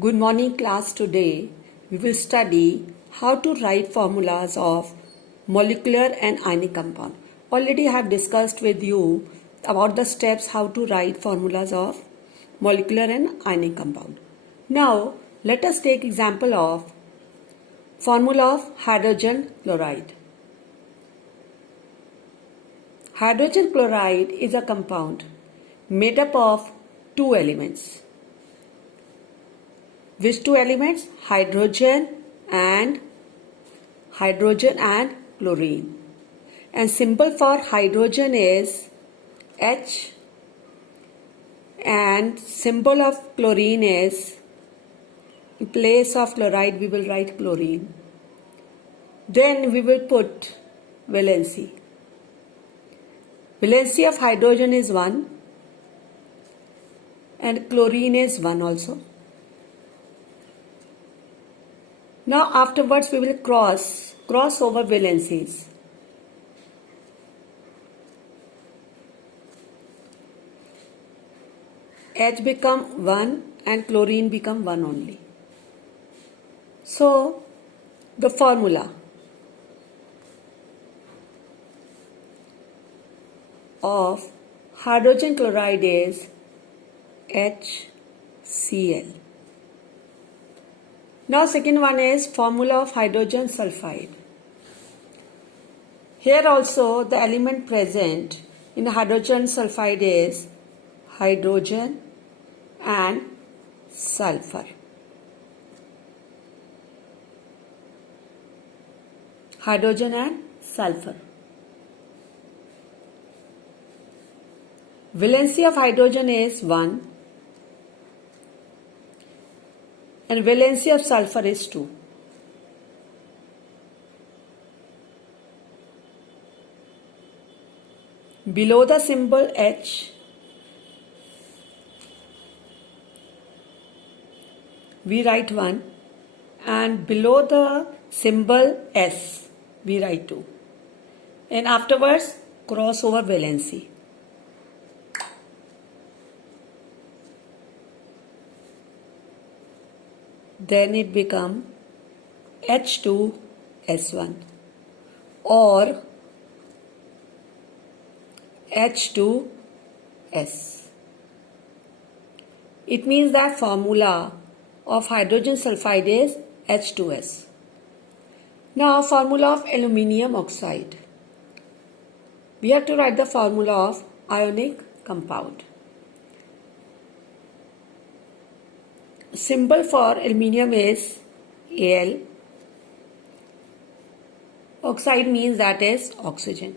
Good morning class. Today we will study how to write formulas of molecular and ionic compound. Already I have discussed with you about the steps how to write formulas of molecular and ionic compound. Now let us take example of formula of hydrogen chloride. Hydrogen chloride is a compound made up of two elements. Which two elements? Hydrogen and chlorine. And symbol for hydrogen is H and symbol of chlorine is, in place of chloride we will write chlorine. Then we will put valency. Valency of hydrogen is 1 and chlorine is 1 also. Now afterwards we will cross over valencies. H become 1 and chlorine become 1 only. So the formula of hydrogen chloride is HCl. Now second one is formula of hydrogen sulfide. Here also the element present in hydrogen sulfide is hydrogen and sulfur. Hydrogen and sulfur. Valency of hydrogen is 1 and valency of sulfur is 2. Below the symbol H, we write 1 and below the symbol S, we write 2. And afterwards, cross over valency. Then it become H2S1 or H2S. It means that formula of hydrogen sulfide is H2S. Now formula of aluminium oxide. We have to write the formula of ionic compound. Symbol for aluminium is Al. Oxide means that is oxygen.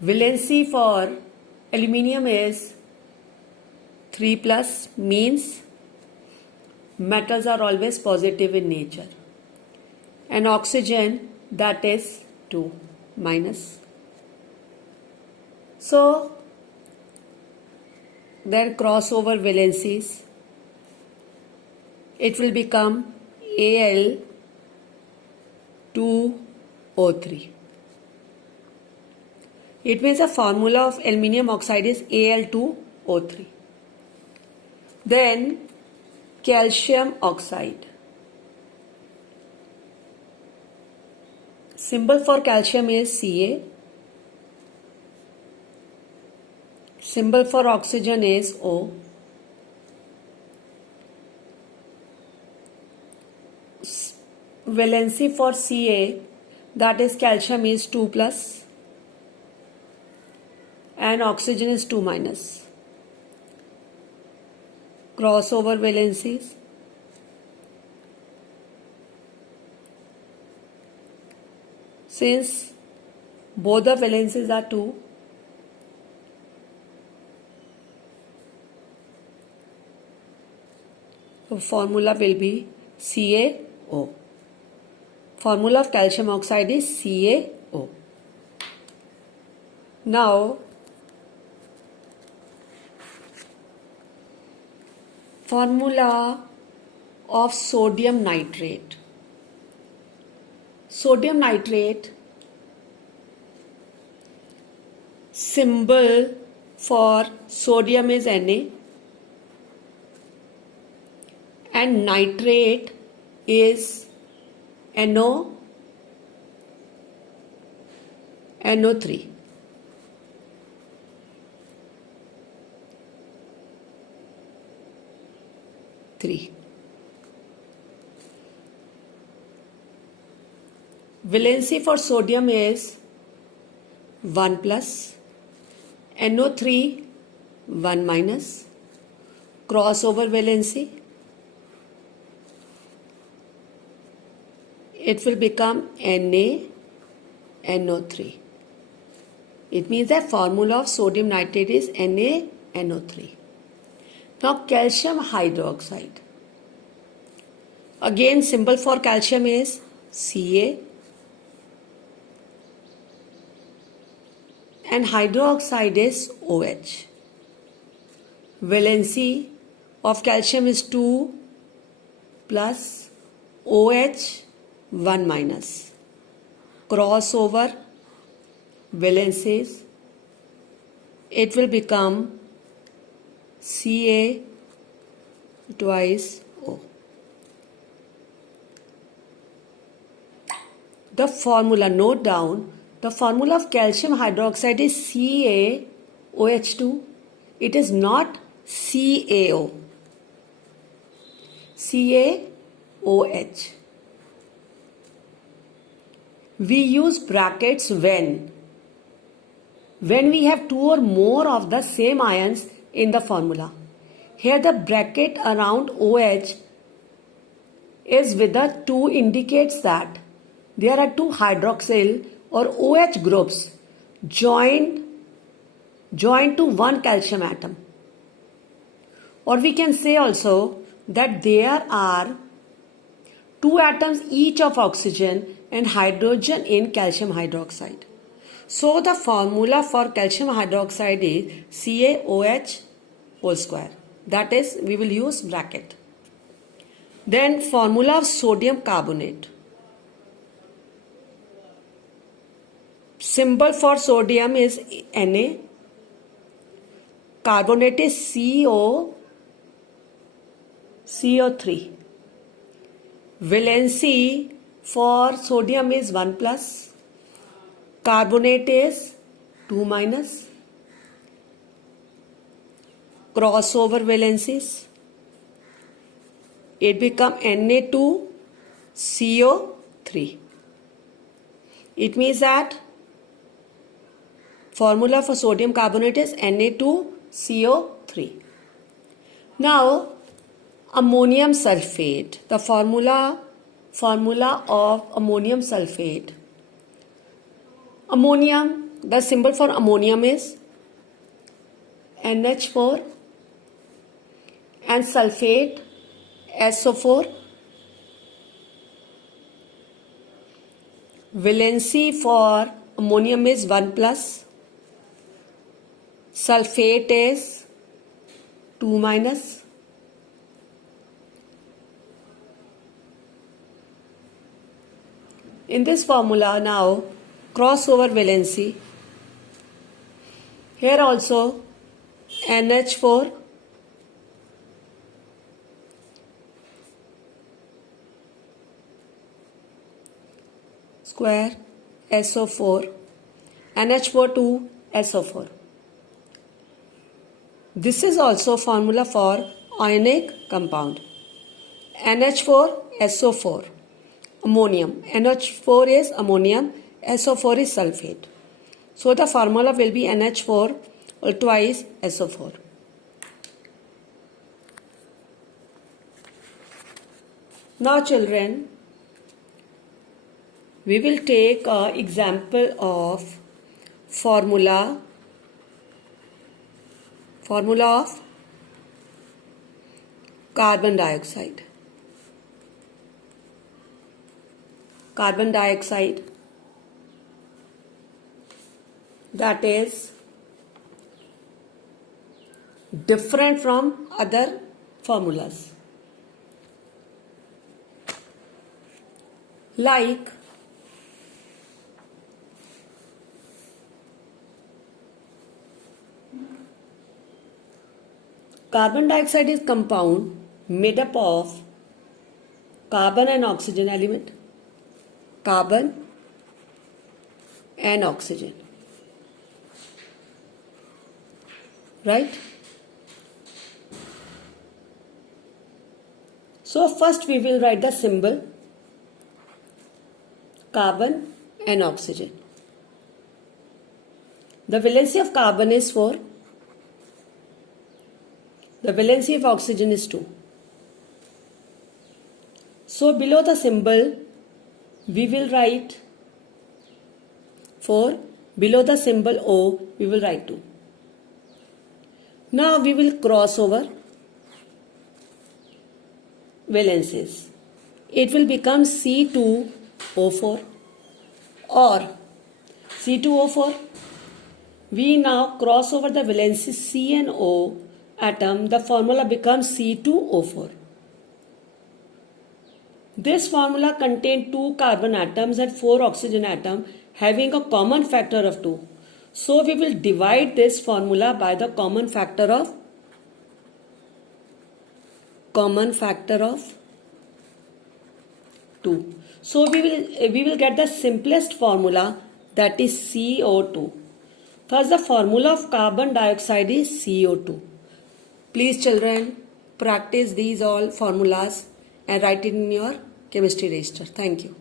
Valency for aluminium is 3+, means metals are always positive in nature. And oxygen, that is 2-. So then cross over valencies. It will become Al2O3. It means the formula of aluminium oxide is Al2O3. Then calcium oxide. Symbol for calcium is Ca. Symbol for oxygen is O. Valency for Ca, that is calcium, is 2+. And oxygen is 2-. Cross over valencies. Since both the valencies are 2, the formula will be CaO. Formula of calcium oxide is CaO. Now formula of sodium nitrate. Sodium nitrate symbol for sodium is Na and nitrate is NO3. Valency for sodium is 1 plus, NO3 1 minus, crossover valency, it will become NaNO3. It means that formula of sodium nitrate is NaNO3. Now calcium hydroxide. Again symbol for calcium is Ca and hydroxide is OH. Valency of calcium is 2 plus, OH 1 minus. Crossover valencies, it will become Ca twice O. The formula, note down, the formula of calcium hydroxide is CaOH2. It is not CaO. CaOH. We use brackets when we have two or more of the same ions in the formula. Here the bracket around OH is with the 2 indicates that there are 2 hydroxyl or OH groups joined to one calcium atom. Or we can say also that there are 2 atoms each of oxygen and hydrogen in calcium hydroxide. So the formula for calcium hydroxide is CaOH whole square. That is, we will use bracket. Then formula of sodium carbonate. Symbol for sodium is Na. Carbonate is CO3. Valency for sodium is 1 plus. Carbonate is 2 minus. Crossover valencies, it become Na2CO3. It means that formula for sodium carbonate is Na2CO3. Now ammonium sulfate. The formula of ammonium sulfate. Ammonium, the symbol for ammonium is NH4 and sulfate SO4. Valency for ammonium is 1 plus. Sulfate is 2 minus. In this formula now, crossover valency. Here also NH4 square SO4 NH4 2 SO4. This is also formula for ionic compound. NH4 SO4 ammonium. NH4 is ammonium, SO4 is sulfate. So the formula will be NH4 or twice SO4. Now children, we will take an example of formula of carbon dioxide. Carbon dioxide, that is different from other formulas. Like Carbon dioxide is compound made up of carbon and oxygen element. Carbon and oxygen. Right? So first we will write the symbol carbon and oxygen. The valency of carbon is 4. The valency of oxygen is 2. So below the symbol we will write 4. Below the symbol O we will write 2. Now we will cross over valencies. It will become C2O4 or C2O4. We now cross over the valency C and O atom. The formula becomes C2O4. This formula contains 2 carbon atoms and 4 oxygen atoms having a common factor of 2. So we will divide this formula by the common factor of 2. So we will get the simplest formula, that is CO2. Thus the formula of carbon dioxide is CO2. Please children, practice these all formulas and write it in your chemistry register. Thank you.